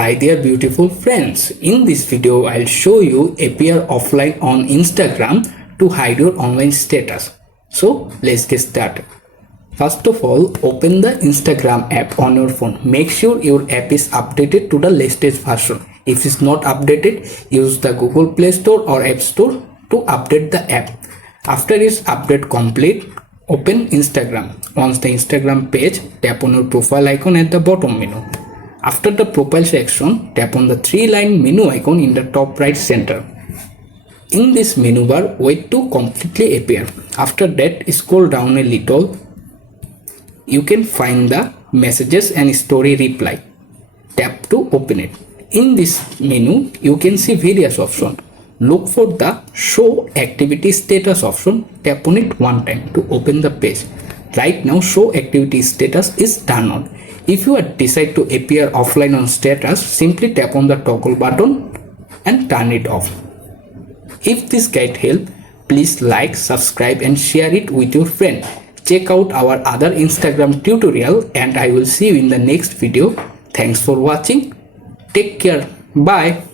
Hi there beautiful friends, in this video I'll show you appear offline on Instagram to hide your online status. So let's get started. First of all, open the Instagram app on your phone. Make sure your app is updated to the latest version. If it's not updated, use the Google Play Store or App Store to update the app. After its update complete, open Instagram. Once the Instagram page, tap on your profile icon at the bottom menu. After the profile section, tap on the 3-line menu icon in the top right center. In this menu bar, wait to completely appear. After that, scroll down a little. You can find the messages and story reply. Tap to open it. In this menu, you can see various options. Look for the show activity status option. Tap on it one time to open the page. Right now, show activity status is turned on. If you decide to appear offline on status, simply tap on the toggle button and turn it off. If this guide helped, please like, subscribe and share it with your friend. Check out our other Instagram tutorial and I will see you in the next video. Thanks for watching. Take care. Bye.